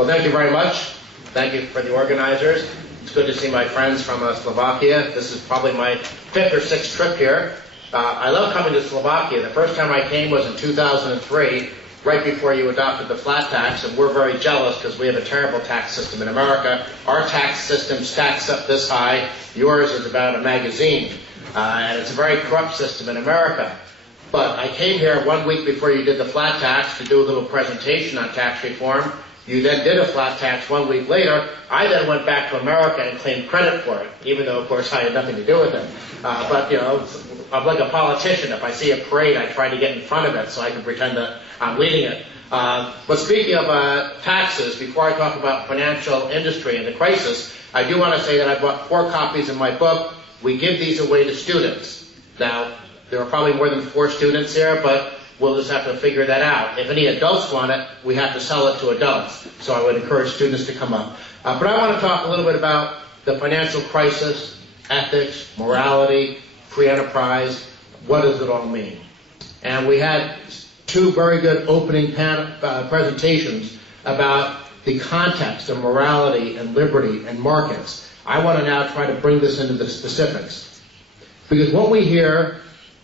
Well, thank you very much. Thank you for the organizers. It's good to see my friends from Slovakia. This is probably my 5th or 6th trip here. I love coming to Slovakia. The first time I came was in 2003, right before you adopted the flat tax, and we're very jealous because we have a terrible tax system in America. Our tax system stacks up this high. Yours is about a magazine. And it's a very corrupt system in America. But I came here 1 week before you did the flat tax to do a little presentation on tax reform. You then did a flat tax 1 week later. I then went back to America and claimed credit for it, even though, of course, I had nothing to do with it. But, you know, I'm like a politician. If I see a parade, I try to get in front of it so I can pretend that I'm leading it. But speaking of taxes, before I talk about financial industry and the crisis, I do want to say that I bought 4 copies of my book. We give these away to students. Now, there are probably more than 4 students here, but we'll just have to figure that out. If any adults want it, we have to sell it to adults. So I would encourage students to come up. But I want to talk a little bit about the financial crisis, ethics, morality, free enterprise. What does it all mean? And we had 2 very good opening presentations about the context of morality and liberty and markets. I want to now try to bring this into the specifics. Because what we hear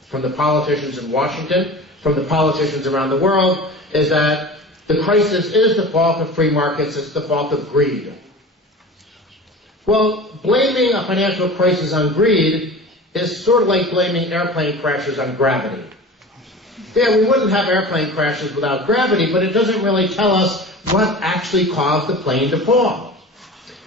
from the politicians in Washington, from the politicians around the world, is that the crisis is the fault of free markets, it's the fault of greed. Well, blaming a financial crisis on greed is sort of like blaming airplane crashes on gravity. Yeah, we wouldn't have airplane crashes without gravity, but it doesn't really tell us what actually caused the plane to fall.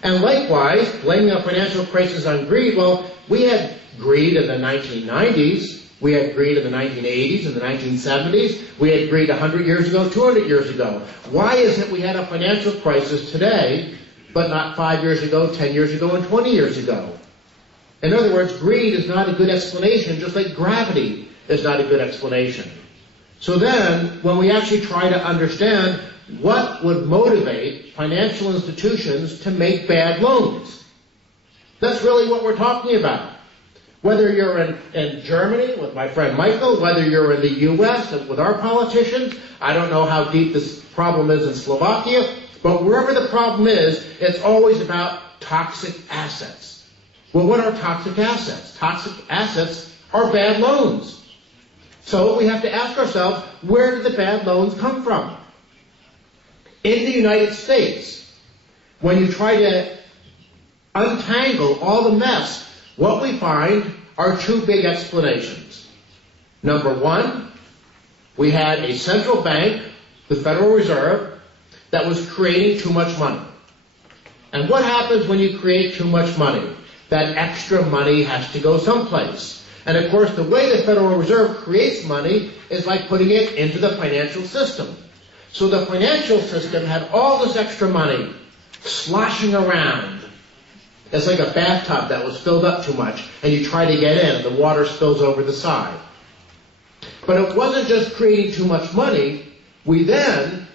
And likewise, blaming a financial crisis on greed, well, we had greed in the 1990s. We had greed in the 1980s, in the 1970s. We had greed 100 years ago, 200 years ago. Why is it we had a financial crisis today, but not 5 years ago, 10 years ago, and 20 years ago? In other words, greed is not a good explanation, just like gravity is not a good explanation. So then, when we actually try to understand what would motivate financial institutions to make bad loans, that's really what we're talking about. Whether you're in Germany with my friend Michael, whether you're in the U.S. with our politicians, I don't know how deep this problem is in Slovakia, but wherever the problem is, it's always about toxic assets. Well, what are toxic assets? Toxic assets are bad loans. So we have to ask ourselves, where did the bad loans come from? In the United States, when you try to untangle all the mess, what we find are 2 big explanations. Number 1, we had a central bank, the Federal Reserve, that was creating too much money. And what happens when you create too much money? That extra money has to go someplace. And of course, the way the Federal Reserve creates money is by putting it into the financial system. So the financial system had all this extra money sloshing around. It's like a bathtub that was filled up too much, and you try to get in, and the water spills over the side. But it wasn't just creating too much money. We then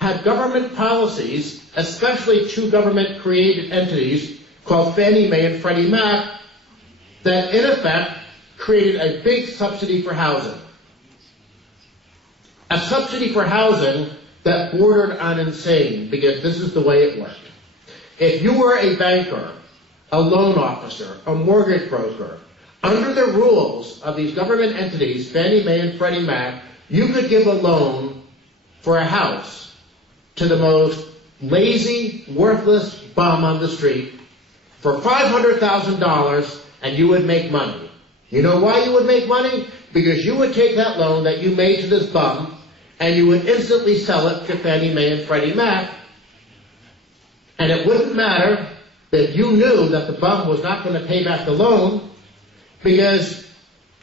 had government policies, especially 2 government-created entities called Fannie Mae and Freddie Mac, that in effect created a big subsidy for housing. A subsidy for housing that bordered on insane, because this is the way it worked. If you were a banker, a loan officer, a mortgage broker, under the rules of these government entities, Fannie Mae and Freddie Mac, you could give a loan for a house to the most lazy, worthless bum on the street for $500,000, and you would make money. You know why you would make money? Because you would take that loan that you made to this bum, and you would instantly sell it to Fannie Mae and Freddie Mac, and it wouldn't matter that you knew that the bum was not going to pay back the loan, because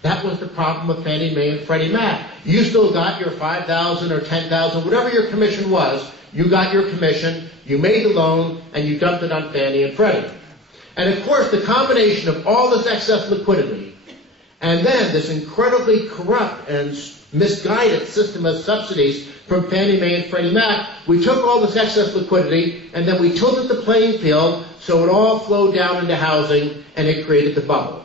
that was the problem with Fannie Mae and Freddie Mac. You still got your $5,000 or $10,000, whatever your commission was, you got your commission, you made the loan, and you dumped it on Fannie and Freddie. And of course, the combination of all this excess liquidity, and then this incredibly corrupt and misguided system of subsidies from Fannie Mae and Freddie Mac, we took all this excess liquidity, and then we tilted the playing field so it all flowed down into housing, and it created the bubble.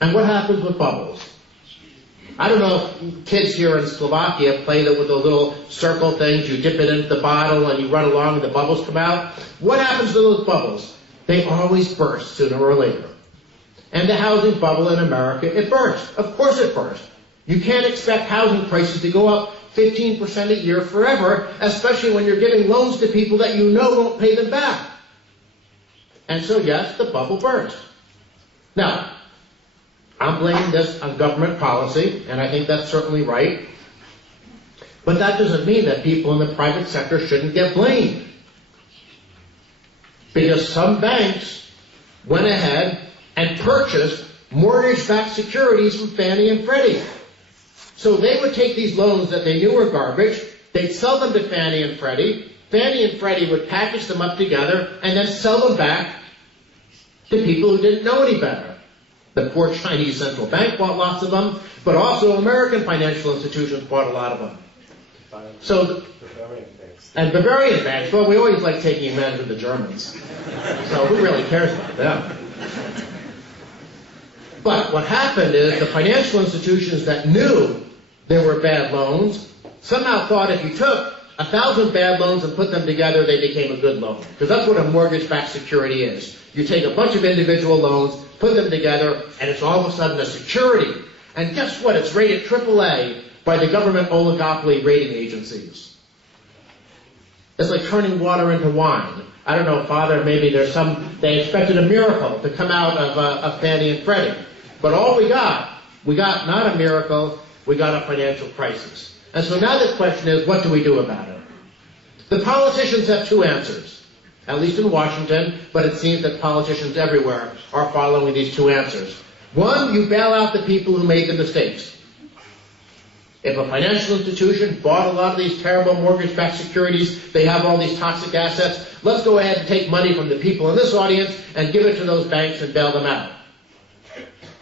And what happens with bubbles? I don't know if kids here in Slovakia play with the little circle things. You dip it into the bottle and you run along and the bubbles come out. What happens to those bubbles? They always burst sooner or later. And the housing bubble in America, it burst. Of course it burst. You can't expect housing prices to go up 15% a year forever, especially when you're giving loans to people that you know won't pay them back. And so, yes, the bubble burst. Now, I'm blaming this on government policy, and I think that's certainly right. But that doesn't mean that people in the private sector shouldn't get blamed. Because some banks went ahead and purchased mortgage-backed securities from Fannie and Freddie. So they would take these loans that they knew were garbage, they'd sell them to Fannie and Freddie and Freddie would package them up together and then sell them back to people who didn't know any better. The poor Chinese central bank bought lots of them, but also American financial institutions bought a lot of them. So, and Bavarian banks, well, we always like taking advantage of the Germans. So who really cares about them? But what happened is the financial institutions that knew there were bad loans somehow thought if you took 1,000 bad loans and put them together, they became a good loan. Because that's what a mortgage-backed security is. You take a bunch of individual loans, put them together, and it's all of a sudden a security. And guess what? It's rated AAA by the government oligopoly rating agencies. It's like turning water into wine. I don't know, Father, maybe they expected a miracle to come out of Fannie and Freddie. But all we got not a miracle, we got a financial crisis. And so now the question is, what do we do about it? The politicians have two answers, at least in Washington, but it seems that politicians everywhere are following these two answers. One, you bail out the people who made the mistakes. If a financial institution bought a lot of these terrible mortgage-backed securities, they have all these toxic assets, let's go ahead and take money from the people in this audience and give it to those banks and bail them out.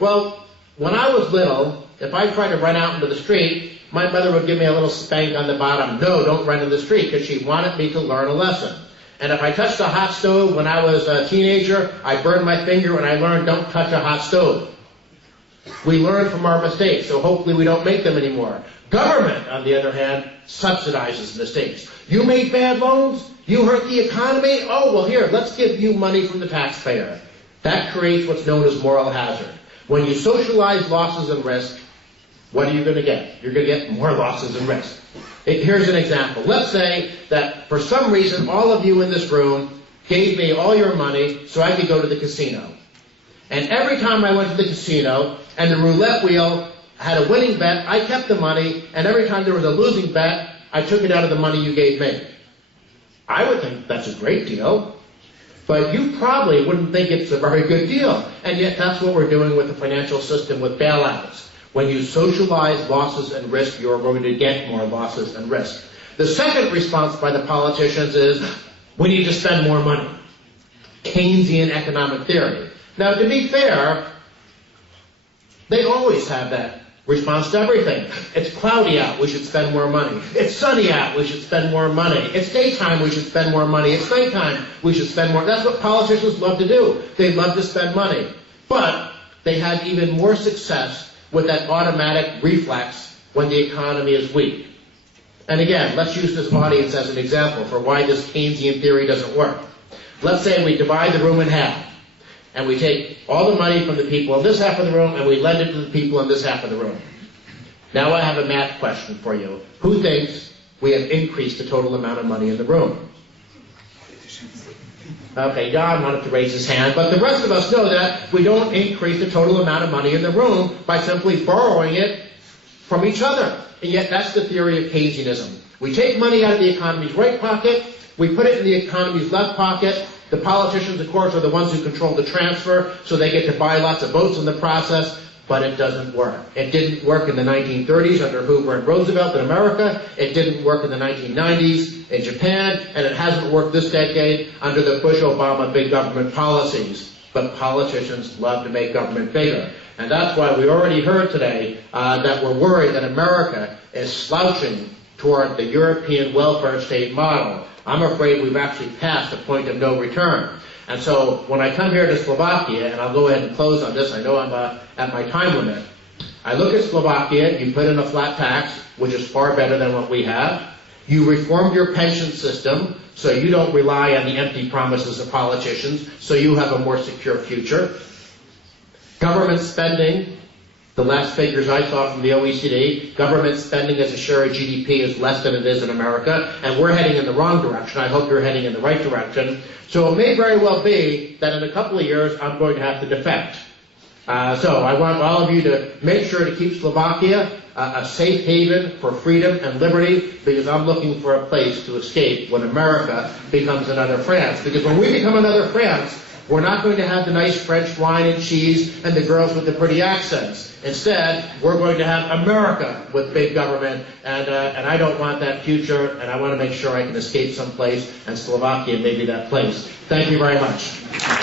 Well, when I was little, if I tried to run out into the street, my mother would give me a little spank on the bottom. No, don't run in the street, because she wanted me to learn a lesson. And if I touched a hot stove when I was a teenager, I burned my finger and I learned don't touch a hot stove. We learn from our mistakes, so hopefully we don't make them anymore. Government, on the other hand, subsidizes mistakes. You made bad loans? You hurt the economy? Oh, well here, let's give you money from the taxpayer. That creates what's known as moral hazard. When you socialize losses and risk, what are you going to get? You're going to get more losses and risk. Here's an example. Let's say that for some reason all of you in this room gave me all your money so I could go to the casino. And every time I went to the casino and the roulette wheel had a winning bet, I kept the money, and every time there was a losing bet, I took it out of the money you gave me. I would think that's a great deal, but you probably wouldn't think it's a very good deal. And yet that's what we're doing with the financial system with bailouts. When you socialize losses and risk, you're going to get more losses and risk. The second response by the politicians is, we need to spend more money. Keynesian economic theory. Now, to be fair, they always have that response to everything. It's cloudy out, we should spend more money. It's sunny out, we should spend more money. It's daytime, we should spend more money. It's nighttime, we should spend more. That's what politicians love to do. They love to spend money. But they have even more success with that automatic reflex when the economy is weak. And again, let's use this audience as an example for why this Keynesian theory doesn't work. Let's say we divide the room in half, and we take all the money from the people in this half of the room and we lend it to the people in this half of the room. Now I have a math question for you. Who thinks we have increased the total amount of money in the room? Okay, John wanted to raise his hand, but the rest of us know that we don't increase the total amount of money in the room by simply borrowing it from each other. And yet that's the theory of Keynesianism. We take money out of the economy's right pocket, we put it in the economy's left pocket. The politicians, of course, are the ones who control the transfer, so they get to buy lots of votes in the process, but it doesn't work. It didn't work in the 1930s under Hoover and Roosevelt in America. It didn't work in the 1990s in Japan, and it hasn't worked this decade under the Bush-Obama big government policies. But politicians love to make government bigger. And that's why we already heard today that we're worried that America is slouching toward the European welfare state model. I'm afraid we've actually passed a point of no return. And so when I come here to Slovakia, and I'll go ahead and close on this, I know I'm at my time limit, I look at Slovakia, you put in a flat tax, which is far better than what we have. You reformed your pension system, so you don't rely on the empty promises of politicians, so you have a more secure future. Government spending, the last figures I saw from the OECD, government spending as a share of GDP is less than it is in America, and we're heading in the wrong direction. I hope you're heading in the right direction. So it may very well be that in a couple of years I'm going to have to defect. So I want all of you to make sure to keep Slovakia a safe haven for freedom and liberty, because I'm looking for a place to escape when America becomes another France. Because when we become another France, we're not going to have the nice French wine and cheese and the girls with the pretty accents. Instead, we're going to have America with big government, and I don't want that future, and I want to make sure I can escape someplace, and Slovakia may be that place. Thank you very much.